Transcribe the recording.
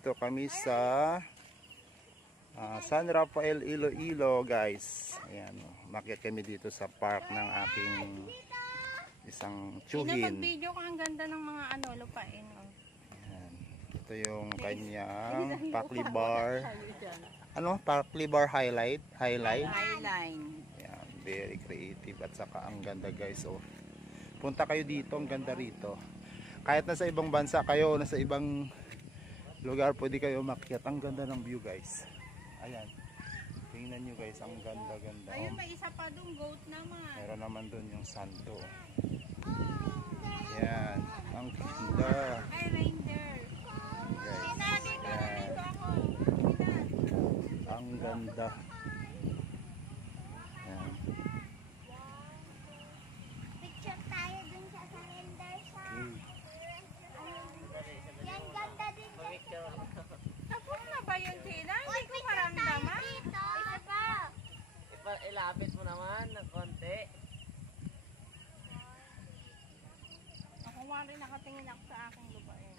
Nandito kami sa San Rafael, Iloilo, guys. Ayan, umakyat kami dito sa park ng aking isang tsuhin. Pinapag-video ko, ang ganda ng mga lupain. Ayan. Ito yung kanyang Pakli Bar. Pakli Bar highlight. Highline. Ayan, very creative at saka ang ganda, guys. Oh, punta kayo dito, ang ganda rito. Kahit nasa ibang bansa kayo, nasa ibang lugar, pwede kayo umakyat. Ang ganda ng view, guys. Ayan. Tingnan nyo, guys, ang ganda-ganda. Ayun, may isa pa doon, goat naman. Meron naman doon yung santo. Ayan. Ang ganda. Ay, reindeer. Guys. Ayan. Ang ganda. Ayan. Picture tayo dun sa surrender sa. Yan, ganda din. Tapos na ba yun, Tina? Hindi ko maramdaman. Dito. Isa pa. Ilapit mo naman ng konti. Ako nga rin nakatingin ako sa aking lupain.